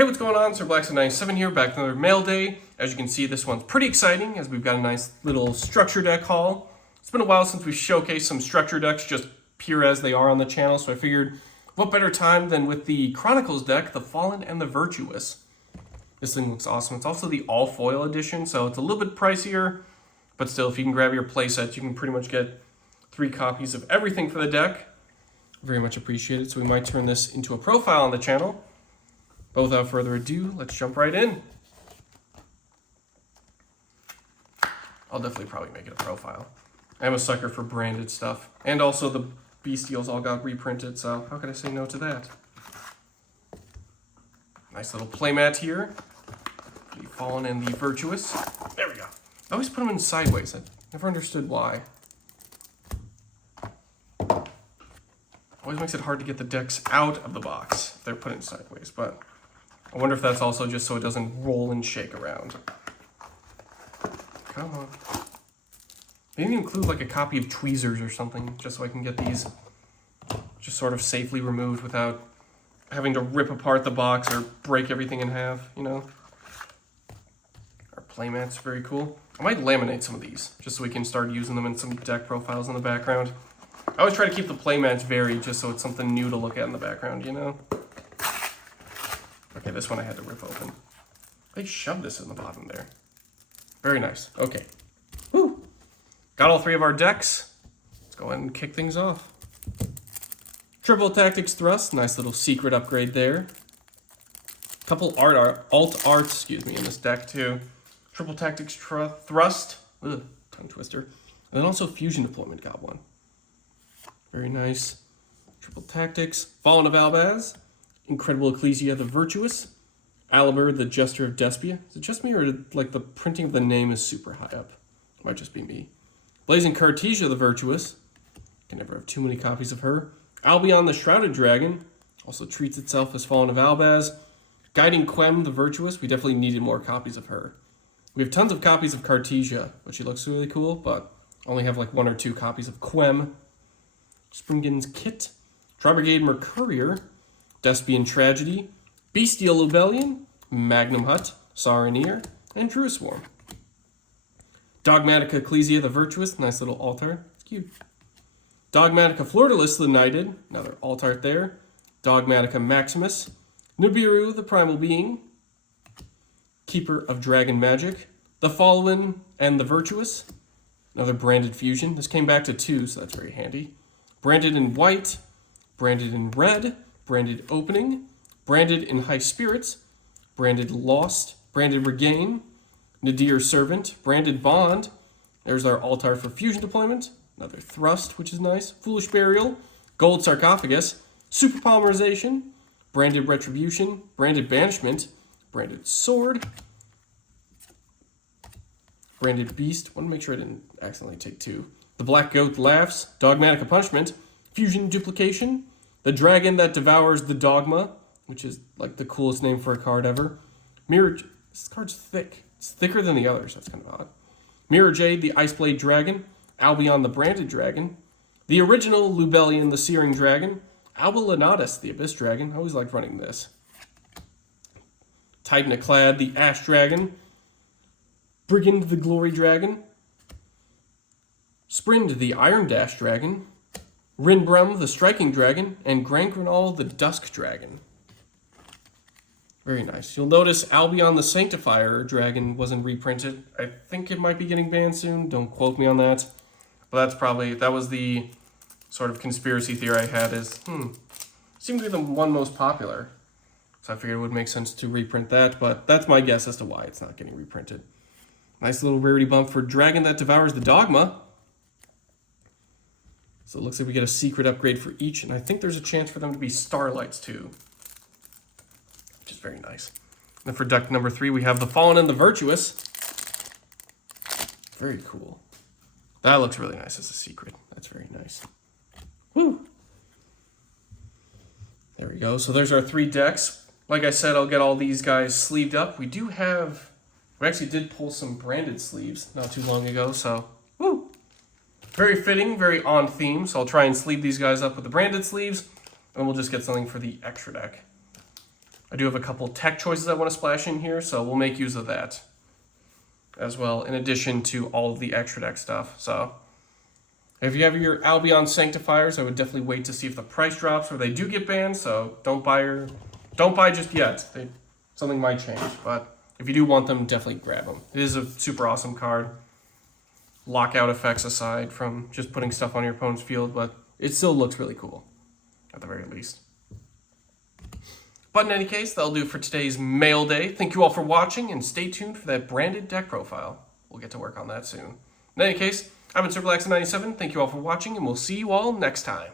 Hey, what's going on? Sir Blackson97 here, back with another mail day. As you can see, this one's pretty exciting as we've got a nice little structure deck haul. It's been a while since we've showcased some structure decks just pure as they are on the channel, so I figured what better time than with the Chronicles deck, the Fallen and the Virtuous. This thing looks awesome. It's also the all foil edition, so it's a little bit pricier, but still, if you can grab your playsets, you can pretty much get 3 copies of everything for the deck. Very much appreciated. So we might turn this into a profile on the channel. But without further ado, let's jump right in. I'll definitely probably make it a profile. I'm a sucker for branded stuff. And also the Bestials all got reprinted, so how could I say no to that? Nice little playmat here. The Fallen and the Virtuous. There we go. I always put them in sideways. I never understood why. Always makes it hard to get the decks out of the box if they're put in sideways, but I wonder if that's also just so it doesn't roll and shake around. Come on. Maybe include like a copy of Tweezers or something, just so I can get these just sort of safely removed without having to rip apart the box or break everything in half, you know? Our playmat's very cool. I might laminate some of these, just so we can start using them in some deck profiles in the background. I always try to keep the playmats varied, just so it's something new to look at in the background, you know? Okay, this one I had to rip open. They shoved this in the bottom there. Very nice. Okay. Woo! Got all 3 of our decks. Let's go ahead and kick things off. Triple Tactics Thrust. Nice little secret upgrade there. Couple alt arts, in this deck too. Triple Tactics Thrust. Ugh, tongue twister. And then also Fusion Deployment got one. Very nice. Triple Tactics. Fallen of Albaz. Incredible Ecclesia, the Virtuous. Alibur, the Jester of Despia. Is it just me, or like the printing of the name is super high up? Might just be me. Blazing Cartesia, the Virtuous. Can never have too many copies of her. Albion, the Shrouded Dragon. Also treats itself as Fallen of Albaz. Guiding Quem, the Virtuous. We definitely needed more copies of her. We have tons of copies of Cartesia, but she looks really cool, but only have like 1 or 2 copies of Quem. Springen's Kit. Tri-Brigade Mercurier. Despian Tragedy, Bestial Lubellion, Magnum Hut, Saronir, and Druid Swarm. Dogmatica Ecclesia, the Virtuous, nice little alt art, it's cute. Dogmatica Flordalis, the Knighted, another alt art there. Dogmatica Maximus, Nibiru, the Primal Being, Keeper of Dragon Magic, the Fallen and the Virtuous, another branded fusion. This came back to 2, so that's very handy. Branded in white, branded in red, branded Opening, branded in High Spirits, branded Lost, branded Regain, Nadir Servant, branded Bond. There's our altar for Fusion Deployment, another Thrust, which is nice, Foolish Burial, Gold Sarcophagus, Super Polymerization, branded Retribution, branded Banishment, branded Sword, branded Beast. Want to make sure I didn't accidentally take 2. The Black Goat Laughs, Dogmatica Punishment, Fusion Duplication, the Dragon that Devours the Dogma, which is like the coolest name for a card ever. This card's thick. It's thicker than the others. That's kind of odd. Mirror Jade, the Iceblade Dragon. Albion, the Branded Dragon. The original Lubellion, the Searing Dragon. Albulanatus, the Abyss Dragon. I always liked running this. Titanaclad, the Ash Dragon. Brigand, the Glory Dragon. Sprind, the Iron Dash Dragon. Rinbrum, the Striking Dragon, and Grankrinal, the Dusk Dragon. Very nice. You'll notice Albion, the Sanctifier Dragon wasn't reprinted. I think it might be getting banned soon. Don't quote me on that. But that was the sort of conspiracy theory I had is, seemed to be the one most popular. So I figured it would make sense to reprint that, but that's my guess as to why it's not getting reprinted. Nice little rarity bump for Dragon that Devours the Dogma. So it looks like we get a secret upgrade for each, and I think there's a chance for them to be Starlights too, which is very nice. And then for deck number 3, we have the Fallen and the Virtuous. Very cool. That looks really nice as a secret. That's very nice. Woo! There we go. So there's our 3 decks. Like I said, I'll get all these guys sleeved up. We actually did pull some branded sleeves not too long ago, so woo! Very fitting, very on theme, so I'll try and sleeve these guys up with the branded sleeves, and we'll just get something for the extra deck. I do have a couple tech choices I want to splash in here, so we'll make use of that as well, in addition to all of the extra deck stuff. So if you have your Albion Sanctifiers, I would definitely wait to see if the price drops or they do get banned. So don't buy just yet. Something might change, but if you do want them, definitely grab them. It is a super awesome card. Lockout effects aside from just putting stuff on your opponent's field, but it still looks really cool at the very least. But in any case, that'll do for today's mail day. Thank you all for watching, and stay tuned for that branded deck profile. We'll get to work on that soon. In any case, I've been SircleX97. Thank you all for watching, and we'll see you all next time.